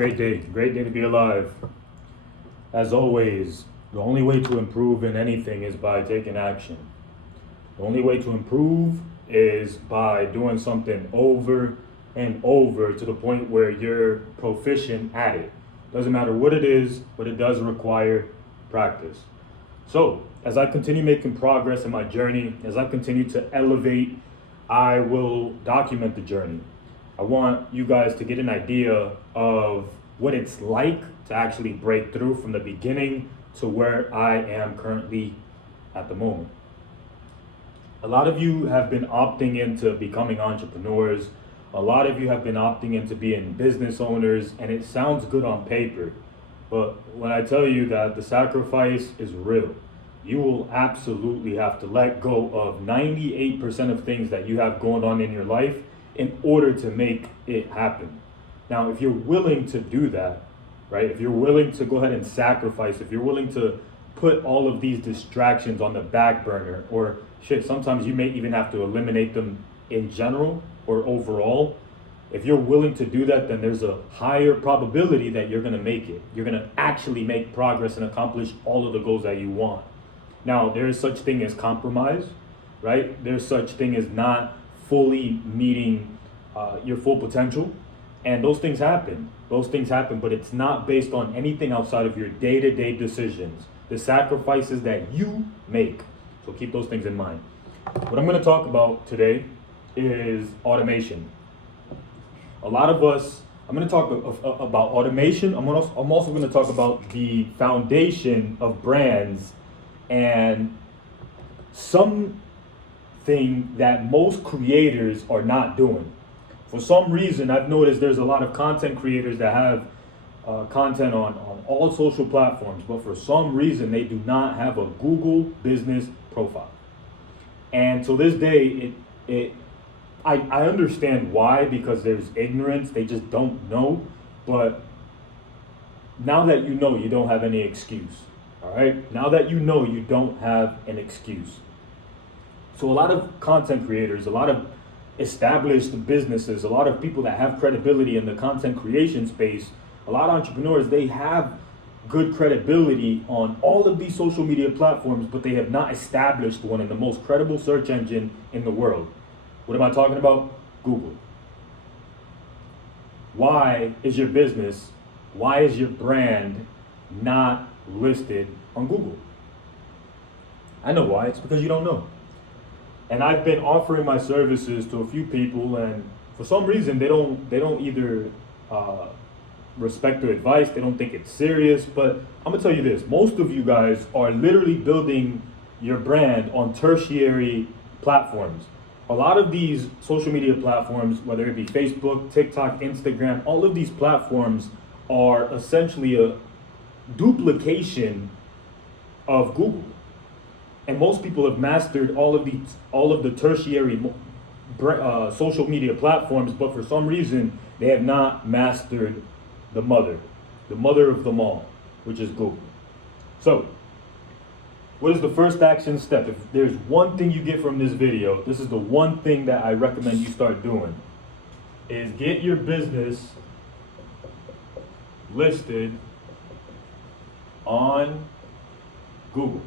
Great day to be alive. As always, the only way to improve in anything is by taking action. The only way to improve is by doing something over and over to the point where you're proficient at it. Doesn't matter what it is, but it does require practice. So, as I continue making progress in my journey, as I continue to elevate, I will document the journey. I want you guys to get an idea of what it's like to actually break through from the beginning to where I am currently at the moment. A lot of you have been opting into becoming entrepreneurs. A lot of you have been opting into being business owners, and it sounds good on paper. But when I tell you that the sacrifice is real, you will absolutely have to let go of 98% of things that you have going on in your life in order to make it happen. Now, if you're willing to do that, right? If you're willing to go ahead and sacrifice, if you're willing to put all of these distractions on the back burner, or shit, sometimes you may even have to eliminate them in general or overall. If you're willing to do that, then there's a higher probability that you're gonna make it. You're gonna actually make progress and accomplish all of the goals that you want. Now, there is such thing as compromise, right? There's such thing as not fully meeting your full potential. And those things happen. But it's not based on anything outside of your day-to-day decisions, the sacrifices that you make. So keep those things in mind. What I'm gonna talk about today is automation. A lot of us, I'm gonna talk about automation. I'm also gonna talk about the foundation of brands and something that most creators are not doing. For some reason, I've noticed there's a lot of content creators that have content on all social platforms, but for some reason, they do not have a Google business profile. And to this day, I understand why, because there's ignorance, they just don't know. But now that you know, you don't have any excuse. All right? Now that you know, you don't have an excuse. So a lot of content creators, a lot of established businesses, a lot of people that have credibility in the content creation space, a lot of entrepreneurs, they have good credibility on all of these social media platforms, but they have not established one in the most credible search engine in the world. What am I talking about? Google. Why is your business, why is your brand not listed on Google? I know why. It's because you don't know. And I've been offering my services to a few people, and for some reason they don't either respect the advice, they don't think it's serious. But I'm gonna tell you this: most of you guys are literally building your brand on tertiary platforms. A lot of these social media platforms, whether it be Facebook, TikTok, Instagram, all of these platforms are essentially a duplication of Google. And most people have mastered all of the tertiary social media platforms, but for some reason they have not mastered the mother of them all, which is Google. So, what is the first action step? If there's one thing you get from this video, this is the one thing that I recommend you start doing, is get your business listed on Google.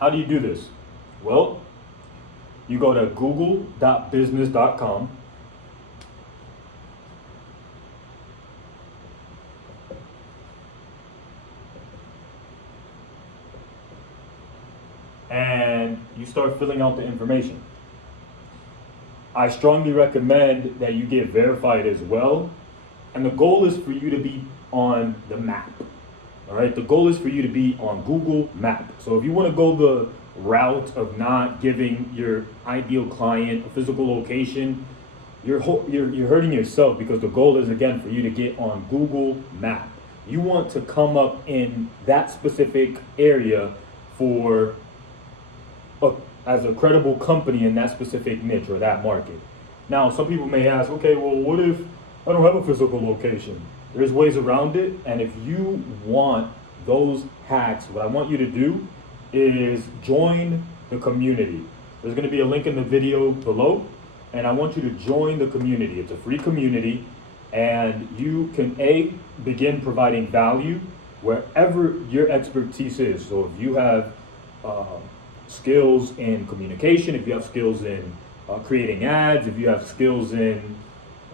How do you do this? Well, you go to google.business.com. And you start filling out the information. I strongly recommend that you get verified as well. And the goal is for you to be on the map. All right, the goal is for you to be on Google Map. So if you want to go the route of not giving your ideal client a physical location, you're hurting yourself, because the goal is, again, for you to get on Google Map. You want to come up in that specific area as a credible company in that specific niche or that market. Now, some people may ask, okay, well, what if I don't have a physical location? There's ways around it, and if you want those hacks, what I want you to do is join the community. There's going to be a link in the video below, and I want you to join the community. It's a free community, and you can begin providing value wherever your expertise is. So if you have uh, skills in communication, if you have skills in creating ads, if you have skills in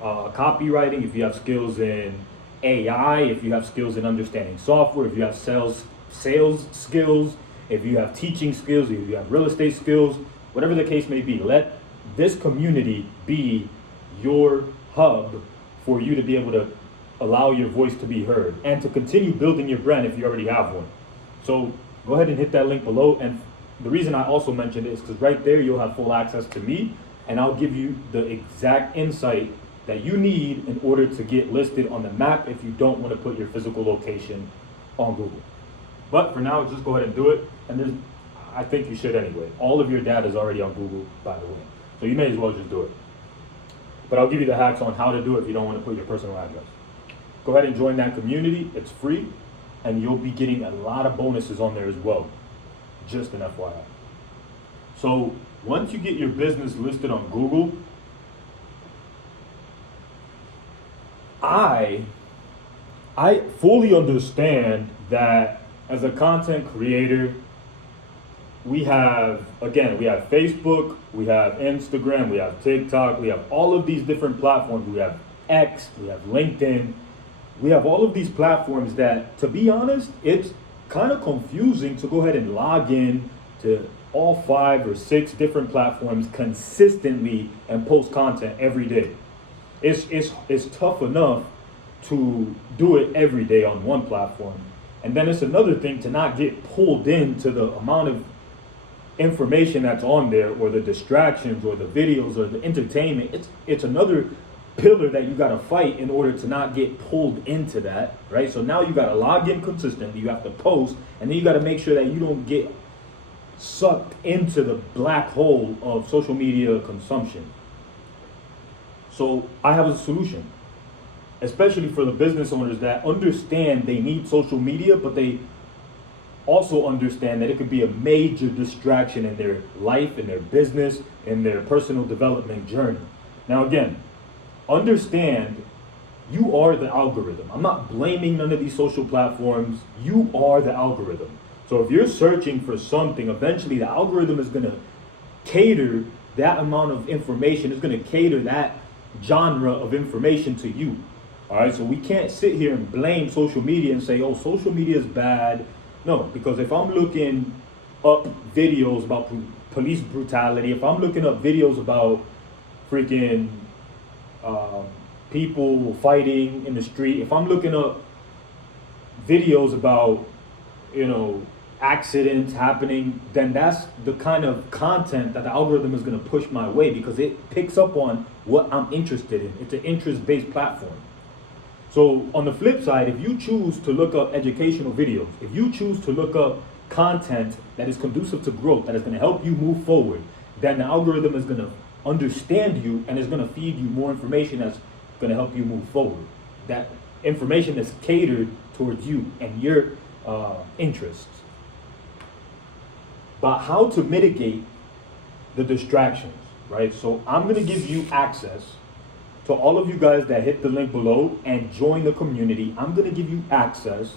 copywriting, if you have skills in AI, if you have skills in understanding software, if you have sales skills, if you have teaching skills, if you have real estate skills, whatever the case may be, let this community be your hub for you to be able to allow your voice to be heard and to continue building your brand if you already have one. So go ahead and hit that link below. And the reason I also mentioned it is because right there you'll have full access to me, and I'll give you the exact insight that you need in order to get listed on the map if you don't want to put your physical location on Google. But for now, just go ahead and do it. And I think you should anyway. All of your data is already on Google, by the way. So you may as well just do it. But I'll give you the hacks on how to do it if you don't want to put your personal address. Go ahead and join that community. It's free, and you'll be getting a lot of bonuses on there as well. Just an FYI. So once you get your business listed on Google, I fully understand that as a content creator, we have Facebook, we have Instagram, we have TikTok, we have all of these different platforms. We have X, we have LinkedIn. We have all of these platforms that, to be honest, it's kind of confusing to go ahead and log in to all 5 or 6 different platforms consistently and post content every day. It's tough enough to do it every day on one platform. And then it's another thing to not get pulled into the amount of information that's on there, or the distractions, or the videos, or the entertainment. It's another pillar that you got to fight in order to not get pulled into that, right? So now you got to log in consistently, you have to post, and then you got to make sure that you don't get sucked into the black hole of social media consumption. So I have a solution, especially for the business owners that understand they need social media, but they also understand that it could be a major distraction in their life, in their business, in their personal development journey. Now again, understand you are the algorithm. I'm not blaming none of these social platforms. You are the algorithm. So if you're searching for something, eventually the algorithm is going to cater that amount of information, it's going to cater that genre of information to you. All right, so we can't sit here and blame social media and say, oh, social media is bad. No, because if I'm looking up videos about police brutality, if I'm looking up videos about freaking people fighting in the street, if I'm looking up videos about, accidents happening, then that's the kind of content that the algorithm is going to push my way, because it picks up on what I'm interested in. It's an interest-based platform. So on the flip side, if you choose to look up educational videos, if you choose to look up content that is conducive to growth, that is going to help you move forward, then the algorithm is going to understand you and is going to feed you more information that's going to help you move forward. That information is catered towards you and your interests. But how to mitigate the distractions, right? So I'm going to give you access to all of you guys that hit the link below and join the community. I'm going to give you access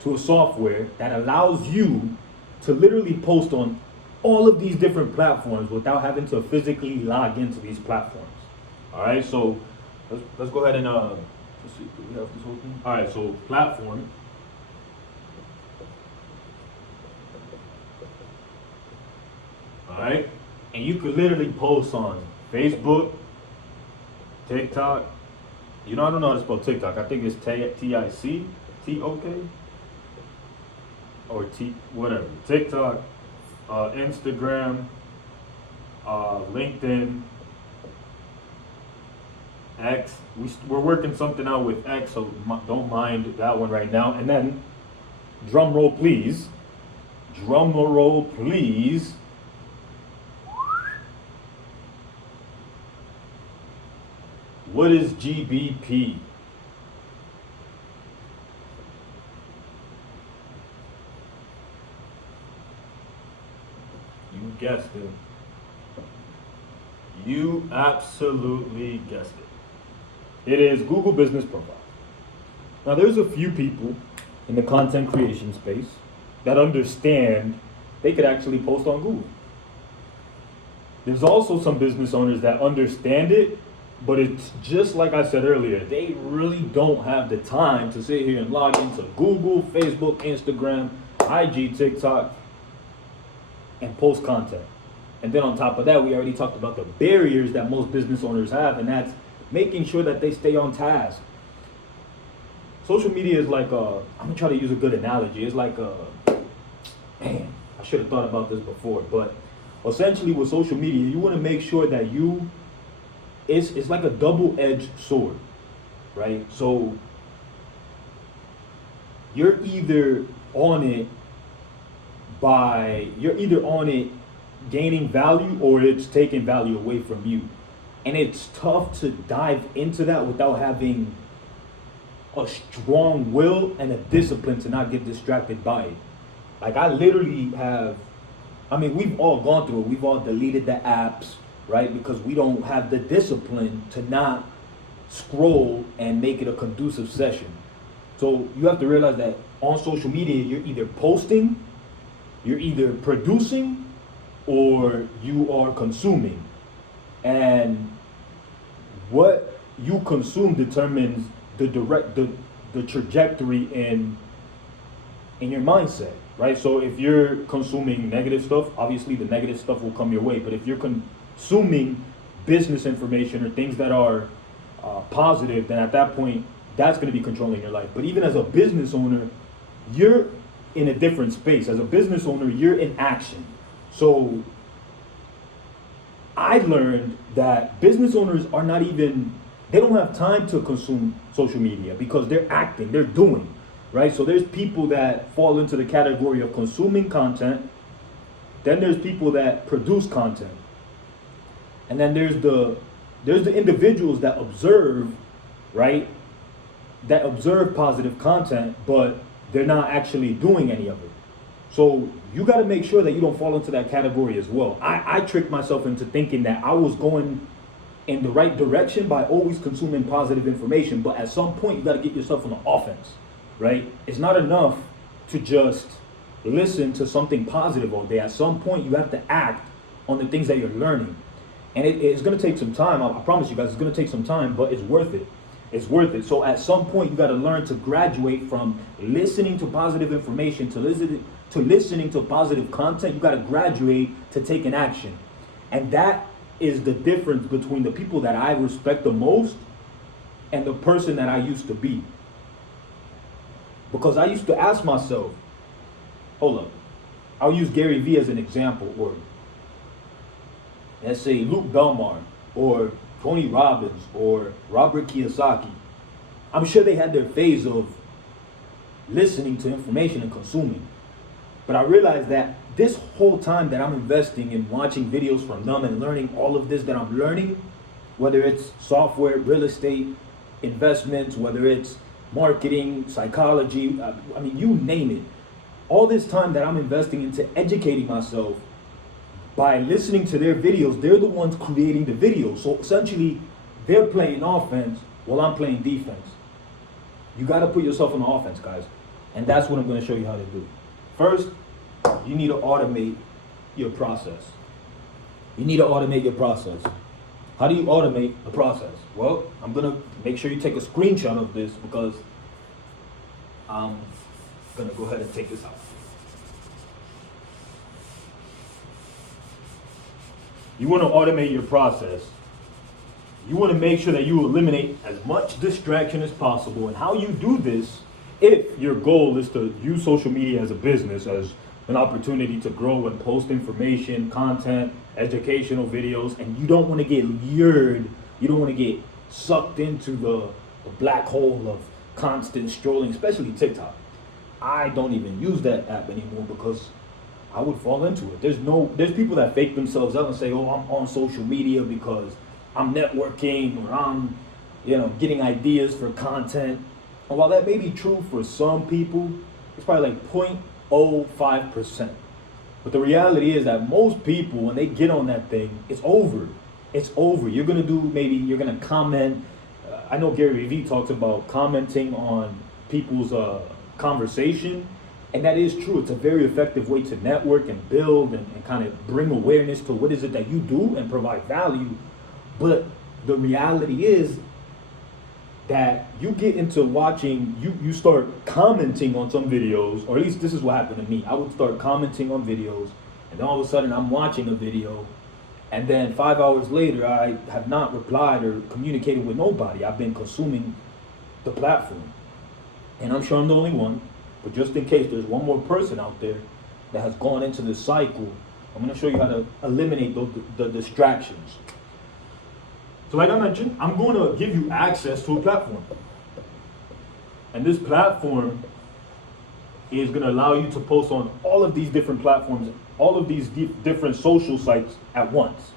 to a software that allows you to literally post on all of these different platforms without having to physically log into these platforms. All right, so let's go ahead and let's see, do we have this open? All right, so platform. All right, and you could literally post on Facebook, TikTok. I don't know how to spell TikTok. I think it's T-I-C, T-O-K, or T, whatever. TikTok, Instagram, LinkedIn, X. We're working something out with X, so don't mind that one right now. And then, drum roll please. Drum roll please. What is GBP? You guessed it. You absolutely guessed it. It is Google Business Profile. Now, there's a few people in the content creation space that understand they could actually post on Google. There's also some business owners that understand it, but it's just like I said earlier, they really don't have the time to sit here and log into Google, Facebook, Instagram, IG, TikTok, and post content. And then on top of that, we already talked about the barriers that most business owners have, and that's making sure that they stay on task. Social media is like I'm gonna try to use a good analogy. It's like man, I should have thought about this before, but essentially with social media, you want to make sure that it's like a double-edged sword, right? So you're either on it gaining value, or it's taking value away from you. And it's tough to dive into that without having a strong will and a discipline to not get distracted by it. Like we've all gone through it. We've all deleted the apps, right? Because we don't have the discipline to not scroll and make it a conducive session. So you have to realize that on social media, you're either posting, you're either producing, or you are consuming. And what you consume determines the trajectory in your mindset, right? So if you're consuming negative stuff, obviously the negative stuff will come your way. But if you're consuming business information or things that are positive, then at that point, that's going to be controlling your life. But even as a business owner, you're in a different space. As a business owner, you're in action. So I learned that business owners they don't have time to consume social media because they're acting, they're doing, right? So there's people that fall into the category of consuming content. Then there's people that produce content. And then there's the individuals that observe, right? That observe positive content, but they're not actually doing any of it. So you got to make sure that you don't fall into that category as well. I tricked myself into thinking that I was going in the right direction by always consuming positive information, but at some point you got to get yourself on the offense, right? It's not enough to just listen to something positive all day. At some point you have to act on the things that you're learning. And it's going to take some time. I promise you guys, it's going to take some time, but it's worth it. It's worth it. So at some point you got to learn to graduate from listening to positive information to listening to positive content. You got to graduate to taking action. And that is the difference between the people that I respect the most and the person that I used to be. Because I used to ask myself, hold up, I'll use Gary Vee as an example, or let's say Luke Belmar, or Tony Robbins, or Robert Kiyosaki. I'm sure they had their phase of listening to information and consuming. But I realized that this whole time that I'm investing in watching videos from them and learning all of this that I'm learning, whether it's software, real estate, investments, whether it's marketing, psychology, you name it. All this time that I'm investing into educating myself by listening to their videos, they're the ones creating the videos. So essentially, they're playing offense while I'm playing defense. You got to put yourself on the offense, guys. And that's what I'm going to show you how to do. First, you need to automate your process. You need to automate your process. How do you automate the process? Well, I'm going to make sure you take a screenshot of this because I'm going to go ahead and take this out. You want to automate your process. You want to make sure that you eliminate as much distraction as possible. And how you do this, if your goal is to use social media as a business, as an opportunity to grow and post information, content, educational videos, and you don't want to get lured, you don't want to get sucked into the black hole of constant strolling, especially TikTok. I don't even use that app anymore because I would fall into it. There's people that fake themselves out and say, oh, I'm on social media because I'm networking or I'm, getting ideas for content. And while that may be true for some people, it's probably like 0.05%. But the reality is that most people, when they get on that thing, it's over. It's over. You're gonna comment I know Gary Vee talks about commenting on people's conversation, and that is true. It's a very effective way to network and build and kind of bring awareness to what is it that you do and provide value. But the reality is that you get into watching, you start commenting on some videos, or at least this is what happened to me. I would start commenting on videos, and then all of a sudden I'm watching a video, and then 5 hours later I have not replied or communicated with nobody. I've been consuming the platform. And I'm sure I'm the only one, but just in case there's one more person out there that has gone into this cycle, I'm going to show you how to eliminate the distractions. So like I mentioned, I'm going to give you access to a platform. And this platform is going to allow you to post on all of these different platforms, all of these different social sites at once.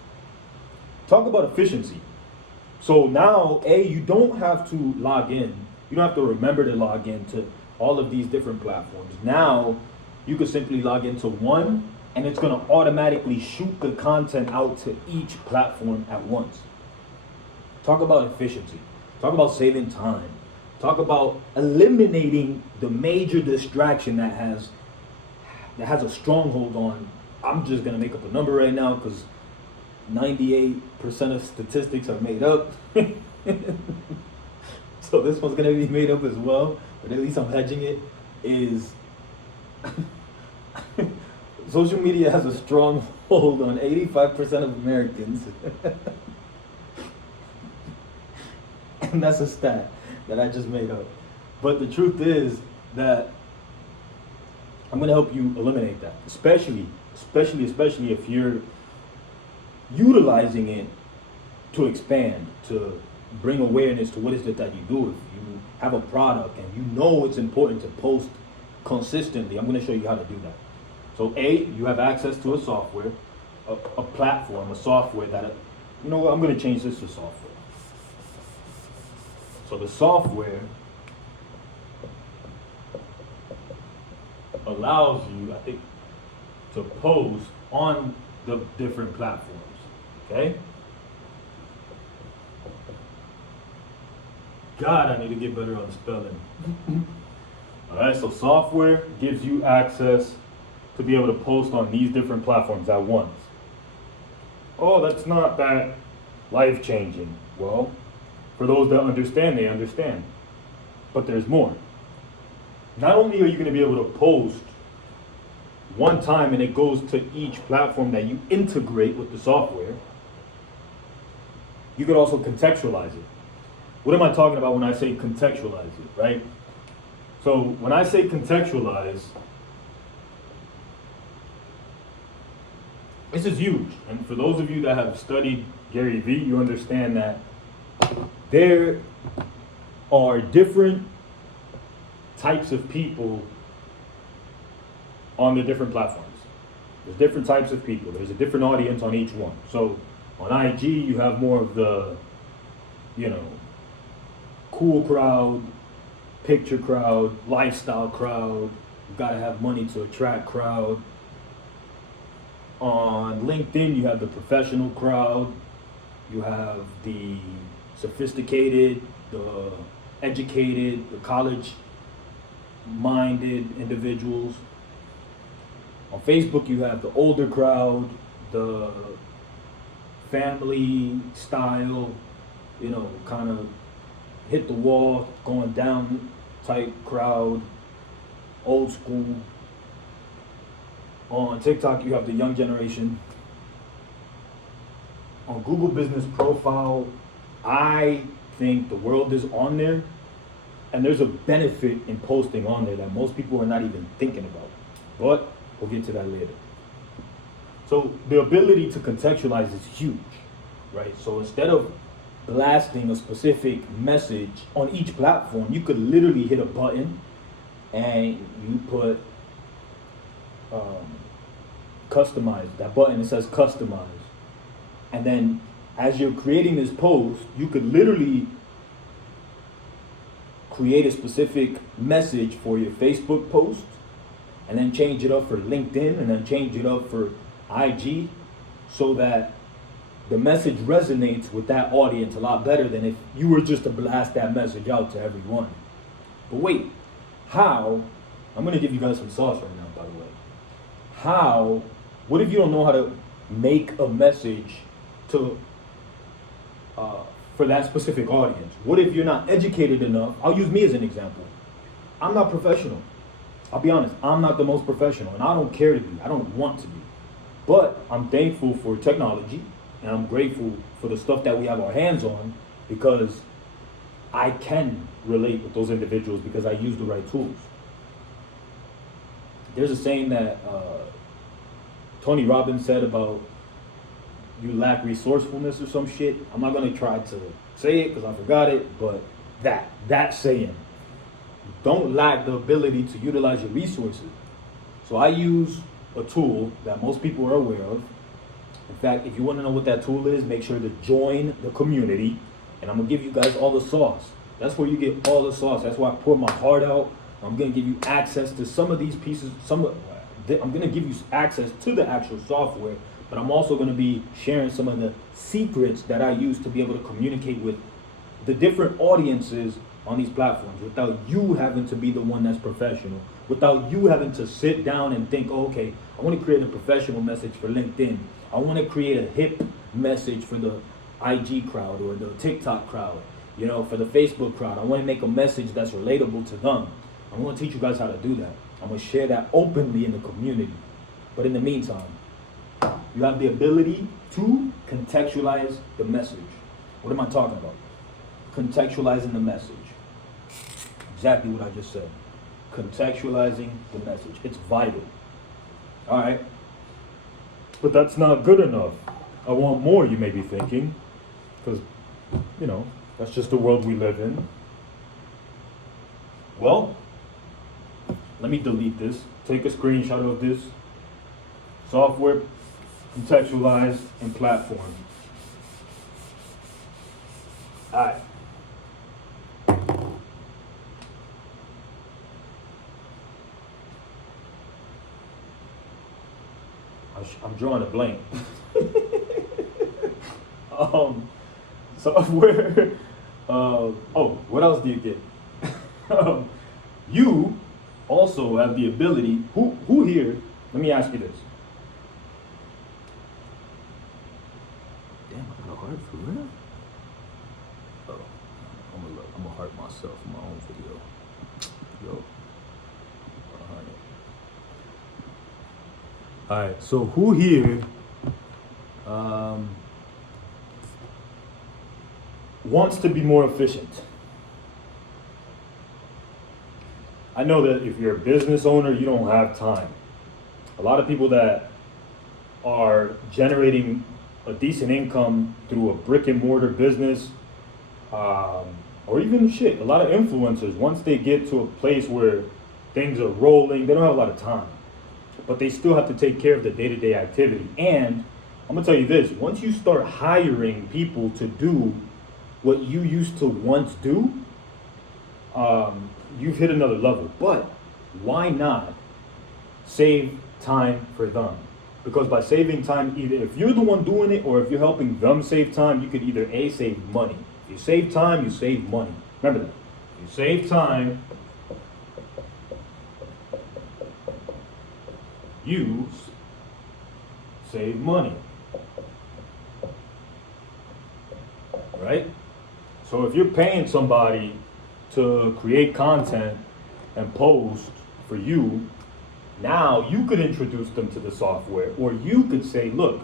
Talk about efficiency. So now, you don't have to log in. You don't have to remember to log in to all of these different platforms. Now, you can simply log into one, and it's going to automatically shoot the content out to each platform at once. Talk about efficiency. Talk about saving time. Talk about eliminating the major distraction that has a stronghold on. I'm just going to make up a number right now because 98% of statistics are made up. So this one's going to be made up as well, but at least I'm hedging it, is social media has a strong hold on 85% of Americans. And that's a stat that I just made up. But the truth is that I'm going to help you eliminate that, especially if you're utilizing it to expand, to bring awareness to what is it that you do. If you have a product and you know it's important to post consistently, I'm going to show you how to do that. So you have access to a software, a platform, a software that, you know what, I'm going to change this to software. So the software allows you, I think, to post on the different platforms, okay? God, I need to get better on spelling. All right, so software gives you access to be able to post on these different platforms at once. Oh, that's not that life-changing. Well, for those that understand, they understand. But there's more. Not only are you going to be able to post one time and it goes to each platform that you integrate with the software, you could also contextualize it. What am I talking about when I say contextualize it, right? So when I say contextualize, this is huge. And for those of you that have studied Gary Vee, you understand that there are different types of people on the different platforms. There's different types of people. There's a different audience on each one. So on IG, you have more of the, cool crowd, picture crowd, lifestyle crowd. You've got to have money to attract crowd. On LinkedIn, you have the professional crowd. You have the sophisticated, the educated, the college-minded individuals. On Facebook, you have the older crowd, the family style, kind of hit the wall, going down type crowd, old school. On TikTok, you have the young generation. On Google Business Profile, I think the world is on there, and there's a benefit in posting on there that most people are not even thinking about. But we'll get to that later. So the ability to contextualize is huge, right? So instead of blasting a specific message on each platform, you could literally hit a button and you put customize. That button, it says customize. And then as you're creating this post, you could literally create a specific message for your Facebook post, and then change it up for LinkedIn, and then change it up for IG, so that the message resonates with that audience a lot better than if you were just to blast that message out to everyone. But wait, how? I'm gonna give you guys some sauce right now, by the way. How? What if you don't know how to make a message to for that specific audience? What if you're not educated enough? I'll use me as an example. I'm not professional. I'll be honest, I'm not the most professional, and I don't care to be. I don't want to be. But I'm thankful for technology, and I'm grateful for the stuff that we have our hands on, because I can relate with those individuals because I use the right tools. There's a saying that Tony Robbins said about you lack resourcefulness or some shit. I'm not gonna try to say it because I forgot it, but that saying, don't lack the ability to utilize your resources. So I use a tool that most people are aware of. In fact, if you want to know what that tool is, make sure to join the community, and I'm gonna give you guys all the sauce. That's where you get all the sauce. That's why I pour my heart out. I'm gonna give you access to some of these pieces. I'm gonna give you access to the actual software, but I'm also gonna be sharing some of the secrets that I use to be able to communicate with the different audiences on these platforms without you having to be the one that's professional, without you having to sit down and think, oh, okay, I want to create a professional message for LinkedIn. I want to create a hip message for the IG crowd or the TikTok crowd, for the Facebook crowd. I want to make a message that's relatable to them. I'm going to teach you guys how to do that. I'm going to share that openly in the community. But in the meantime, you have the ability to contextualize the message. What am I talking about? Contextualizing the message. Exactly what I just said. Contextualizing the message. It's vital. All right. But that's not good enough. I want more, you may be thinking. Because, that's just the world we live in. Well, let me delete this. Take a screenshot of this. Software, contextualize, and platform. All right. I'm drawing a blank. Software. What else do you get? You also have the ability. Who here? Let me ask you this. Damn, I got a heart for real. Oh, I'm gonna heart myself in my own video. Yo. Alright, so who here wants to be more efficient? I know that if you're a business owner, you don't have time. A lot of people that are generating a decent income through a brick and mortar business, or even a lot of influencers, once they get to a place where things are rolling, they don't have a lot of time. But they still have to take care of the day-to-day activity. And I'm gonna tell you this, once you start hiring people to do what you used to once do, you've hit another level. But why not save time for them? Because by saving time, either if you're the one doing it or if you're helping them save time, you could either A, save money. If you save time, you save money. Remember that. You save time, you save money, right? So if you're paying somebody to create content and post for you, now you could introduce them to the software, or you could say, look,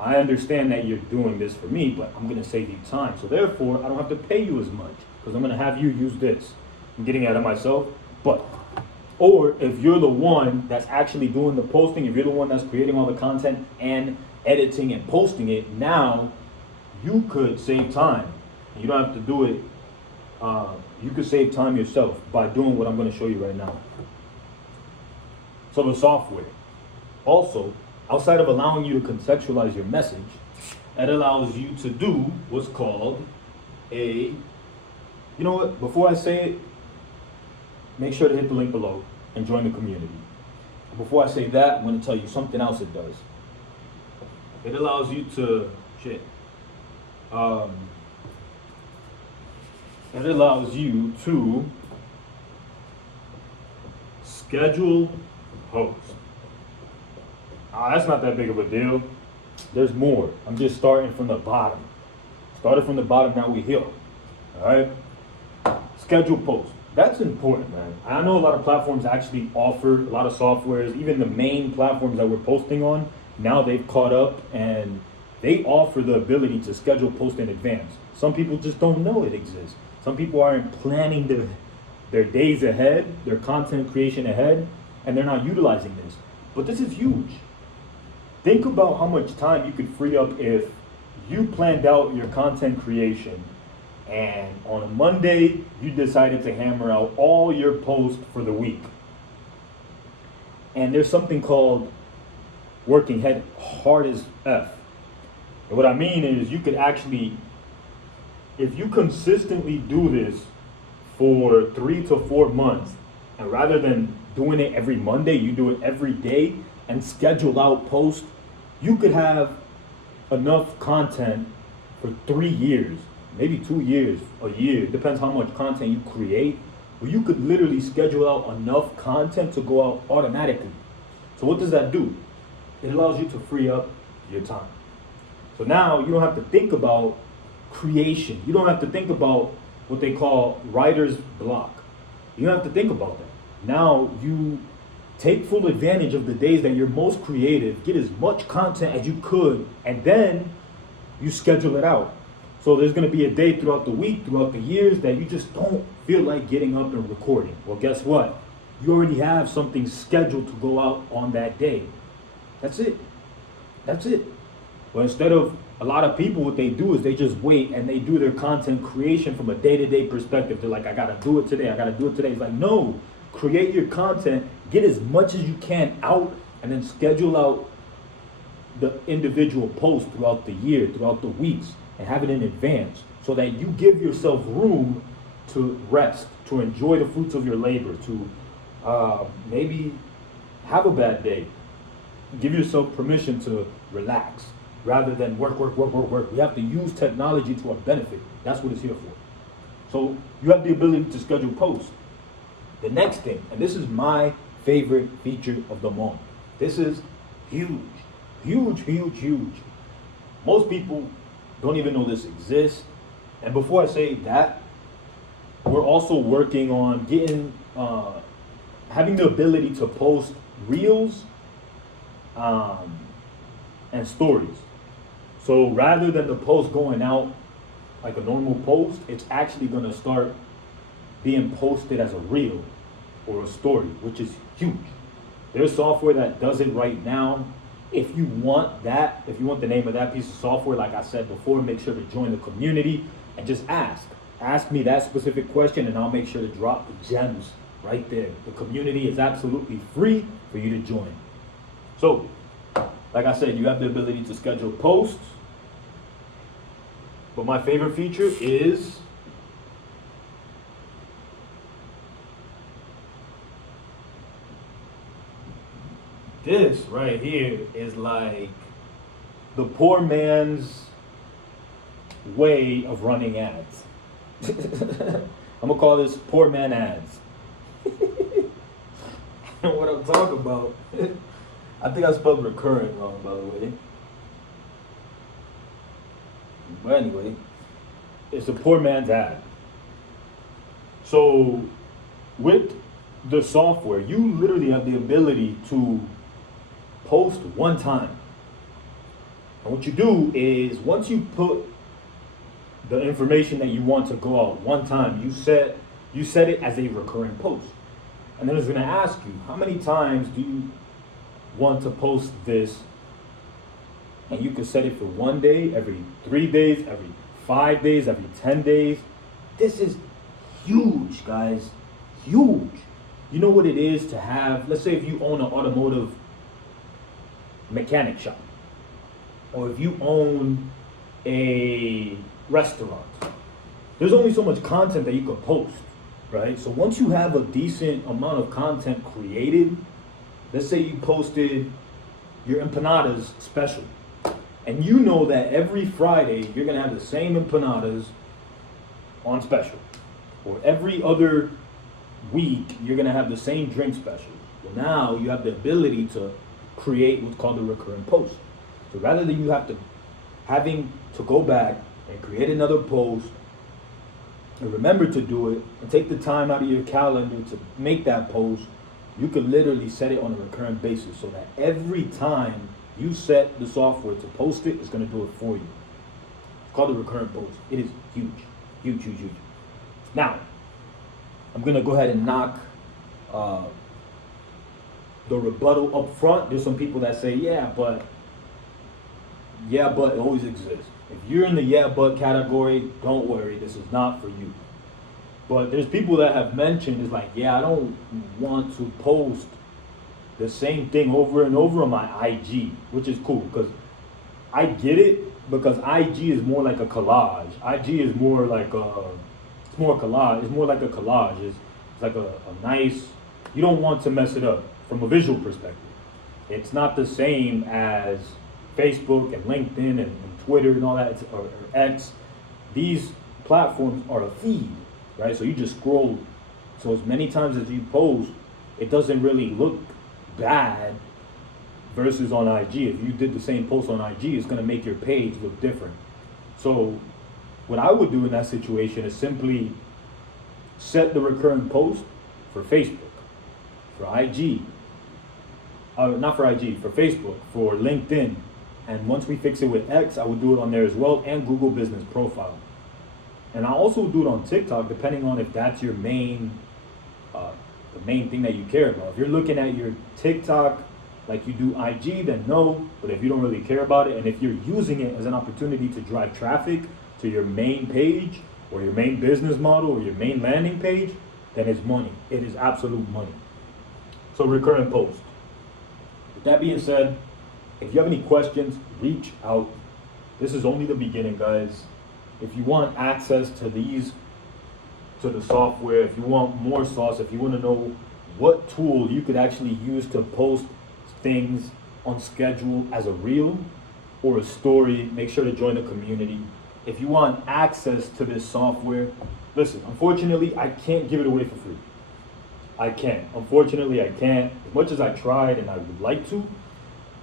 I understand that you're doing this for me, but I'm gonna save you time. So therefore, I don't have to pay you as much because I'm gonna have you use this. I'm getting out of myself, but or if you're the one that's actually doing the posting, if you're the one that's creating all the content and editing and posting it, now you could save time. You don't have to do it. You could save time yourself by doing what I'm going to show you right now. So the software. Also, outside of allowing you to contextualize your message, it allows you to do what's called you know what, before I say it, make sure to hit the link below and join the community. Before I say that, I'm going to tell you something else it does. It allows you to shit. It allows you to schedule posts. That's not that big of a deal. There's more. I'm just starting from the bottom. Started from the bottom, now we here. Alright? Schedule posts. That's important, man. I know a lot of platforms actually offer a lot of softwares, even the main platforms that we're posting on, now they've caught up and they offer the ability to schedule posts in advance. Some people just don't know it exists. Some people aren't planning their days ahead, their content creation ahead, and they're not utilizing this. But this is huge. Think about how much time you could free up if you planned out your content creation and on a Monday you decided to hammer out all your posts for the week. And there's something called working hard as F. And what I mean is you could actually, if you consistently do this for 3 to 4 months, and rather than doing it every Monday, you do it every day and schedule out posts, you could have enough content for 3 years, maybe 2 years, a year, depends how much content you create, but you could literally schedule out enough content to go out automatically. So what does that do? It allows you to free up your time. So now you don't have to think about creation. You don't have to think about what they call writer's block. You don't have to think about that. Now you take full advantage of the days that you're most creative, get as much content as you could, and then you schedule it out. So there's gonna be a day throughout the week, throughout the years, that you just don't feel like getting up and recording. Well, guess what? You already have something scheduled to go out on that day. That's it. That's it. But instead of a lot of people, what they do is they just wait and they do their content creation from a day-to-day perspective. They're like, I gotta do it today, I gotta do it today. It's like, no, create your content, get as much as you can out, and then schedule out the individual posts throughout the year, throughout the weeks, and have it in advance so that you give yourself room to rest, to enjoy the fruits of your labor, to maybe have a bad day. Give yourself permission to relax rather than work. We have to use technology to our benefit. That's what it's here for. So you have the ability to schedule posts. The next thing, and this is my favorite feature of them all. This is huge, huge, huge, huge. Most people don't even know this exists. And before I say that, we're also working on getting, having the ability to post reels and stories. So rather than the post going out like a normal post, it's actually gonna start being posted as a reel or a story, which is huge. There's software that does it right now. If you want that, if you want the name of that piece of software, like I said before, make sure to join the community and just ask. Ask me that specific question and I'll make sure to drop the gems right there. The community is absolutely free for you to join. So, like I said, you have the ability to schedule posts. But my favorite feature is this right here is like the poor man's way of running ads. I'm gonna call this poor man ads. What I'm talking about, I think I spelled recurrent wrong, by the way. But anyway, it's a poor man's ad. So with the software, you literally have the ability to post one time. And what you do is once you put the information that you want to go out one time, you set it as a recurring post. And then it's gonna ask you, how many times do you want to post this? And you can set it for 1 day, every 3 days, every 5 days, every 10 days. This is huge, guys, huge. You know what it is to have, let's say if you own an automotive mechanic shop, or if you own a restaurant, there's only so much content that you can post, right? So once you have a decent amount of content created, let's say you posted your empanadas special, and you know that every Friday you're gonna have the same empanadas on special, or every other week you're gonna have the same drink special. Well, now you have the ability to create what's called a recurring post. So rather than you having to go back and create another post and remember to do it and take the time out of your calendar to make that post, you can literally set it on a recurrent basis so that every time you set the software to post it, it's going to do it for you. It's called a recurrent post. It is huge, huge, huge, huge. Now, I'm going to go ahead and knock the rebuttal up front. There's some people that say, yeah, but it always exists. If you're in the yeah, but category, don't worry, this is not for you. But there's people that have mentioned, it's like, yeah, I don't want to post the same thing over and over on my IG, which is cool, because I get it, because IG is more like a collage. IG is more like it's more collage, it's more like a collage. It's like a nice, you don't want to mess it up from a visual perspective. It's not the same as Facebook and LinkedIn and Twitter and all that, or X. These platforms are a feed, right? So you just scroll. So as many times as you post, it doesn't really look bad versus on IG. If you did the same post on IG, it's gonna make your page look different. So what I would do in that situation is simply set the recurring post for Facebook, for IG, not for IG, for Facebook, for LinkedIn. And once we fix it with X, I would do it on there as well, and Google Business Profile. And I also do it on TikTok, depending on if that's your main, the main thing that you care about. If you're looking at your TikTok like you do IG, then no. But if you don't really care about it, and if you're using it as an opportunity to drive traffic to your main page, or your main business model, or your main landing page, then it's money. It is absolute money. So recurrent post. With that being said, if you have any questions, reach out. This is only the beginning, guys. If you want access to the software, if you want more sauce, if you want to know what tool you could actually use to post things on schedule as a reel or a story, make sure to join the community. If you want access to this software, listen, unfortunately, I can't give it away for free. I can't. Unfortunately, I can't. As much as I tried and I would like to,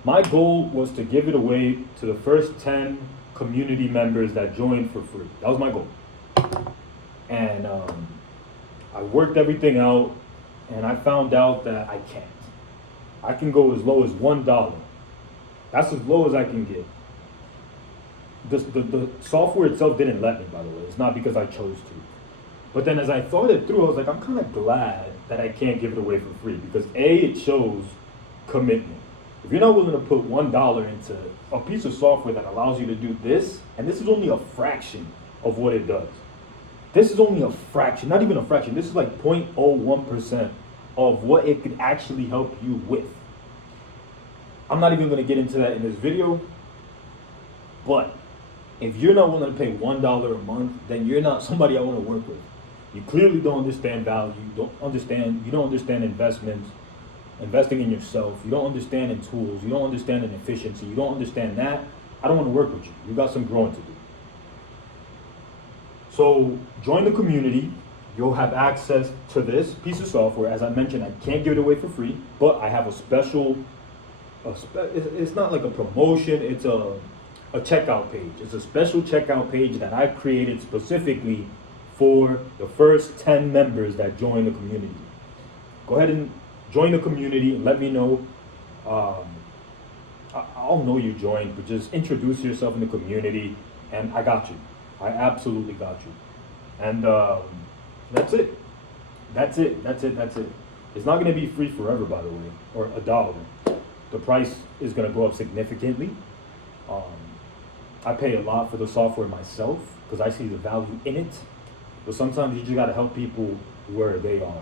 my goal was to give it away to the first 10 community members that joined for free. That was my goal. And I worked everything out, and I found out that I can't. I can go as low as $1. That's as low as I can get. The software itself didn't let me, by the way. It's not because I chose to. But then as I thought it through, I was like, I'm kind of glad that I can't give it away for free, because A, it shows commitment. If you're not willing to put $1 into a piece of software that allows you to do this, and this is only a fraction of what it does. This is only a fraction, not even a fraction. This is like 0.01% of what it could actually help you with. I'm not even going to get into that in this video, but if you're not willing to pay $1 a month, then you're not somebody I want to work with. You clearly don't understand value, you don't understand investments, investing in yourself, you don't understand in tools, you don't understand in efficiency, you don't understand that. I don't want to work with you. You got some growing to do. So join the community. You'll have access to this piece of software. As I mentioned, I can't give it away for free, but I have a special, it's not like a promotion, it's a checkout page. It's a special checkout page that I created specifically for the first 10 members that join the community. Go ahead and join the community and let me know. I'll know you joined, but just introduce yourself in the community, and I got you. I absolutely got you. And that's it. That's it. It's not going to be free forever, by the way, or $1. The price is going to go up significantly. I pay a lot for the software myself because I see the value in it. But sometimes you just got to help people where they are.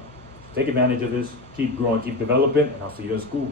Take advantage of this, keep growing, keep developing, and I'll see you in school.